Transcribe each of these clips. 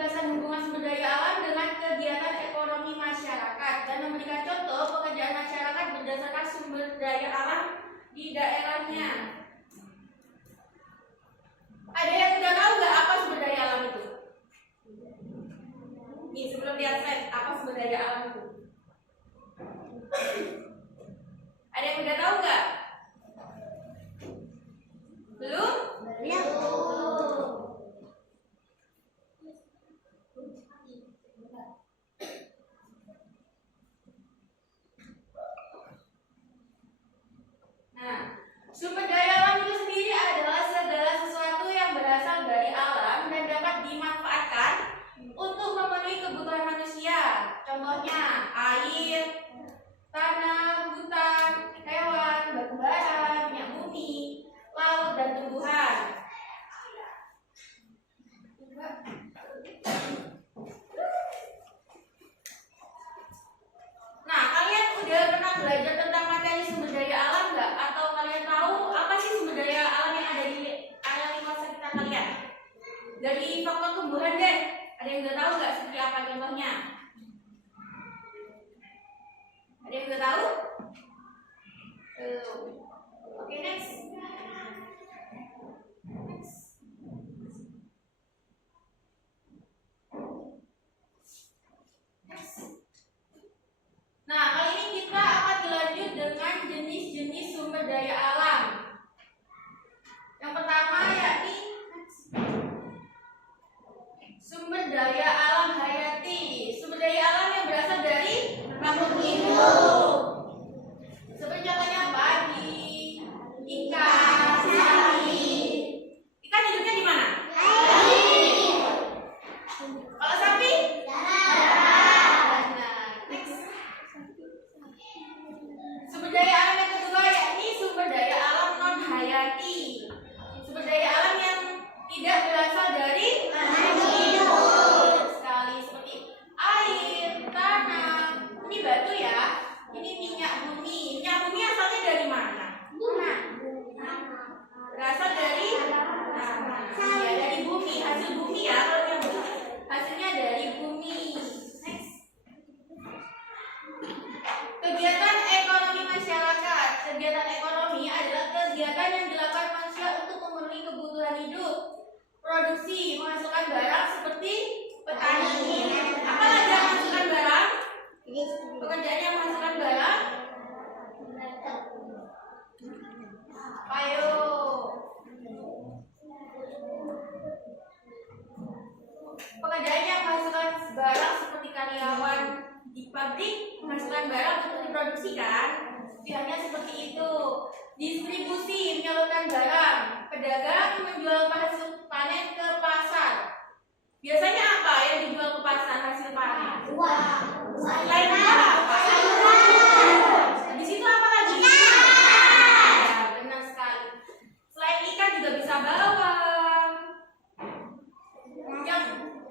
penjelasan hubungan sumber daya alam dengan kegiatan ekonomi masyarakat dan memberikan contoh pekerjaan masyarakat berdasarkan sumber daya alam di daerahnya. Ada yang udah tahu nggak apa sumber daya alam itu? Nih, sebelum lihat slide, apa sumber daya alam itu? Ada yang udah tahu nggak? Belum? Nah, sumber daya alam itu sendiri adalah segala sesuatu yang berasal dari alam dan dapat dimanfaatkan untuk memenuhi kebutuhan manusia. Contohnya air, tanah, hutan, hewan, batu bara, minyak bumi, laut, dan tumbuhan. Nah, kalian udah pernah belajar tentang materi sumber daya alam nggak? Atau kalian tahu apa sih sumber daya alam yang ada di area lingkungan sekitar kalian? Dari faktor tumbuhan deh, ada yang udah tahu nggak seperti apa contohnya? Ada yang udah tahu? Oke, next. Nah, kali ini kita akan dilanjut dengan jenis-jenis sumber daya alam. Yang pertama yakni sumber daya alam hayati. Sumber daya alam yang berasal dari makhluk hidup. Seperti contohnya padi, ikan, sapi. Ikan hidupnya di mana? Air. Kalau sapi? Sumber daya alam yang kedua yakni sumber daya alam non hayati. Sumber daya alam yang tidak berasal dari makhluk hidup sekali, seperti air, tanah, ini batu ya, ini minyak bumi. Minyak bumi asalnya dari mana? Berasal dari tanah. Ya, dari bumi, hasil bumi ya, kalau yang hasilnya dari bumi. Next. Kegiatan ekonomi masyarakat. Kegiatan ekonomi adalah kegiatan yang dilakukan manusia untuk memenuhi kebutuhan hidup. Produksi, menghasilkan barang seperti petani. Apa lagi yang menghasilkan barang? Pekerjaan yang menghasilkan barang? Ayo. Pekerjaan yang menghasilkan barang seperti karyawan di pabrik menghasilkan barang untuk diproduksikan. Pilihannya seperti itu. Distribusi, menyalurkan barang. Pedagang menjual hasil panen ke pasar. Biasanya apa yang dijual ke pasar hasil panen? Selain buah apa? Di situ apa lagi? Ya, benar sekali. Selain ikan juga bisa bawang. Yang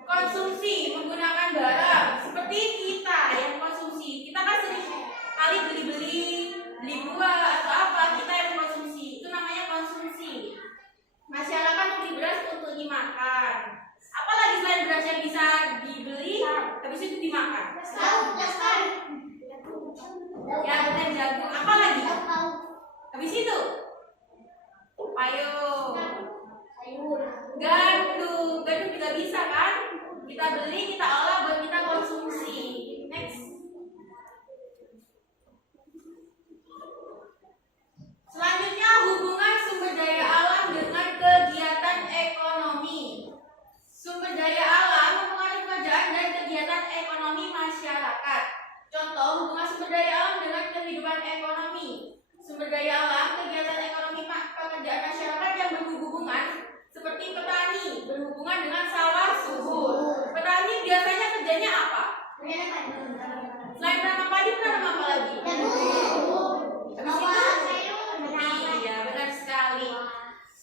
konsumsi menggunakan barang seperti kita yang konsumsi. Kita kan sering kali beli buah atau apa, kita yang konsumsi. Itu namanya konsumsi. Masyarakat membeli beras untuk dimakan. Apalagi selain beras yang bisa dibeli, habis itu dimakan? Ya, benar, jagung. Apa lagi? Habis itu? Ayo. Gandum juga bisa kan? Kita beli, kita olah buat kita konsumsi. Next. Selanjutnya hubungan sumber daya alam dengan kegiatan ekonomi. Sumber daya alam mempengaruhi pekerjaan dan kegiatan ekonomi masyarakat. Contoh hubungan sumber daya alam dengan kehidupan ekonomi. Sumber daya alam kegiatan ekonomi pekerjaan masyarakat yang berhubungan seperti petani berhubungan dengan sawah subur. Petani biasanya kerjanya apa? Selain tanam padi, tanam apa lagi? Iya, benar sekali.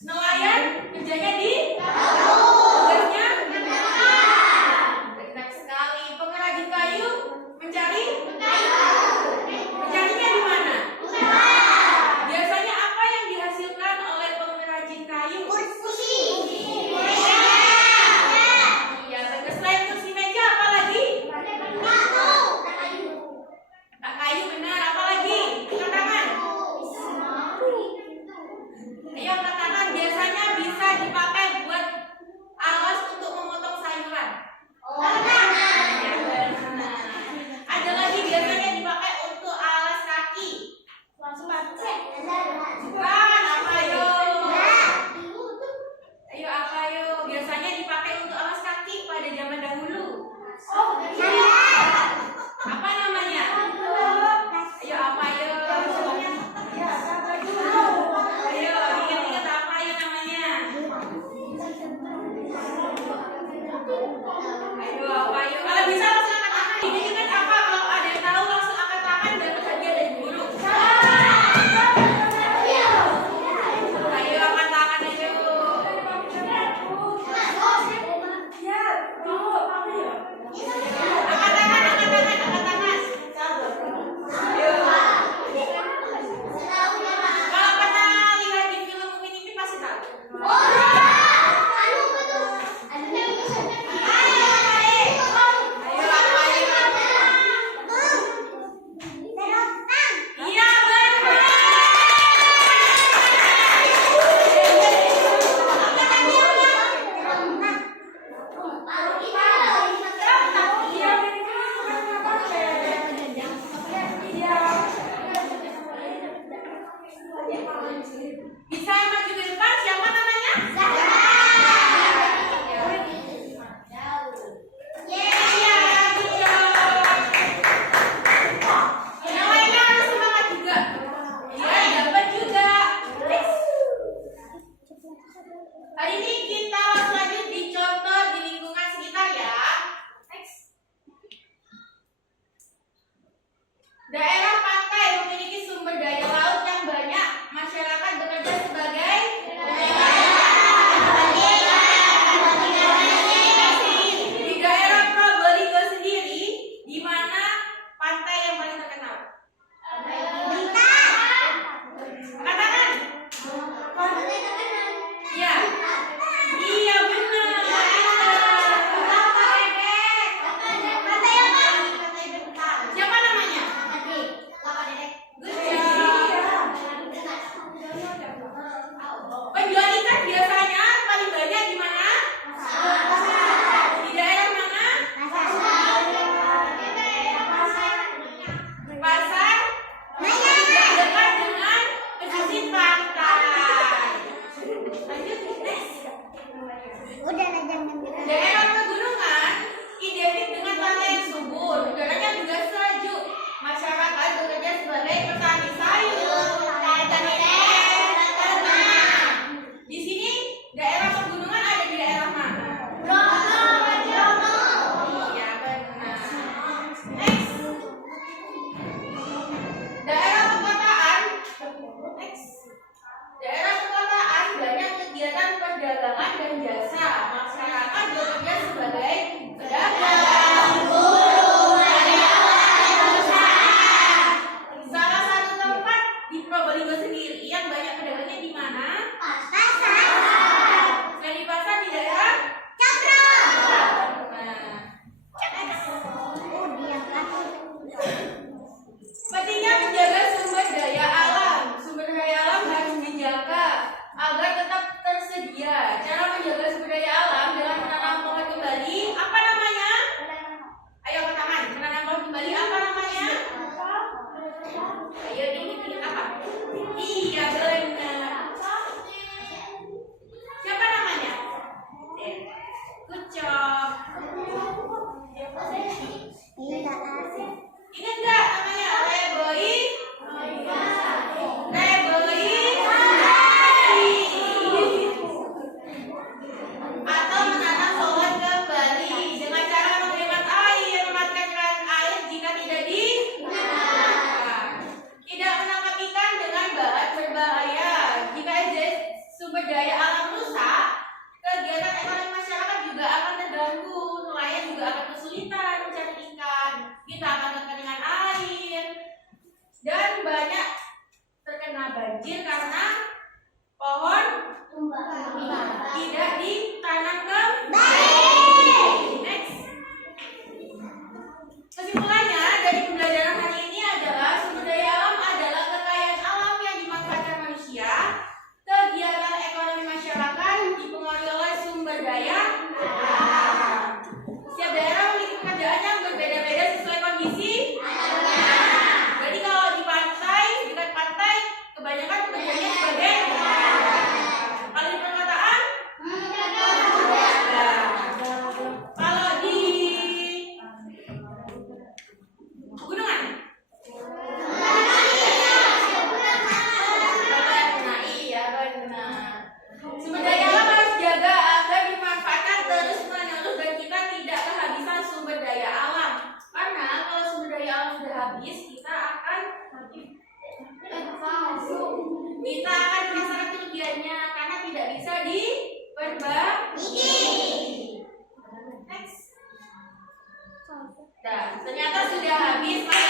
Nelayan kerjanya di tugasnya benar sekali. Pengrajin kayu mencari mencarinya di mana? Biasanya apa yang dihasilkan oleh pengrajin kayu? Ayo, apa ayo? Kalau bisa langsung angkat tangan. Ini kan apa? Kalau ada yang tahu langsung angkat tangan dapat hadiah dari guru. Ayo angkat tangan ayo. Angkat tangan, angkat tangan, angkat tangan. Ayo. Kalau pernah lihat di film Upin Ipin pasti tahu. Iya benar. Bisa maju ke depan, siapa namanya? Iya, betul. Yang lainnya harus semangat juga. Iya, dapat juga. Hari ini kita lanjut di contoh di lingkungan sekitar ya. Next. Daerah pantai memiliki sumber daya laut yang banyak. Masyarakat bekerja sebagai di daerah Probolinggo sendiri, di mana pantai yang paling terkenal? Katakan. Ya. Iya benar. Siapa namanya? Good job. Penjual ikan biasanya paling banyak di mana? Di daerah mana? Pasar. Dekat dengan pesisir pantai. Lanjut, next. Daerah pegunungan identik dengan pantai yang subur, udaranya juga sejuk. Masyarakat bekerja sebagai petani sayur, di sini daerah pegunungan ada di daerah mana? Iya benar. Next. Daerah perkotaan. Next. Daerah perkotaan banyak kegiatan perdagangan dan jasa. Masyarakat bekerja sebagai pedagang, buruh, salah satu tempat di Probolinggo sendiri yang banyak pedagangnya di mana? Selain di pasar di daerah? Pentingnya menjaga sumber daya alam. Sumber daya alam harus dijaga agar tetap tersedia. Cara menjaga sumber daya alam dengan menanam pohon kembali. Apa namanya? Ayo angkat tangan. Menanam pohon kembali apa namanya? Ayo ini apa? Iya benar. Siapa namanya? Good job. Ingat nggak namanya? Reboi. Atau menanam pohon kembali dengan cara menghemat air, mematikan air jika tidak digunakan. Tidak menangkap ikan dengan bahan berbahaya. Jika sumber daya alam rusak, kegiatan ekonomi masyarakat juga akan terganggu. Nelayan juga akan kesulitan mencari ikan. Kita akan kekeringan air dan banyak terkena banjir karena pohon tidak ditanam kembali. Next. Kesimpulannya dari pembelajaran hari ini adalah sumber daya alam adalah kekayaan alam yang dimanfaatkan manusia. Kegiatan ekonomi masyarakat dipengaruhi oleh sumber daya alam. Setiap daerah memiliki pekerjaan yang berbeda-beda sesuai kondisi. Jadi kalau di pantai, dekat pantai, kebanyakan pekerjaannya sebagai kalau di perkotaan, kalau di pegunungan, nah iya benar. Sumber daya alam harus jaga agar dimanfaatkan berbagi. Next. Nah, ternyata sudah habis.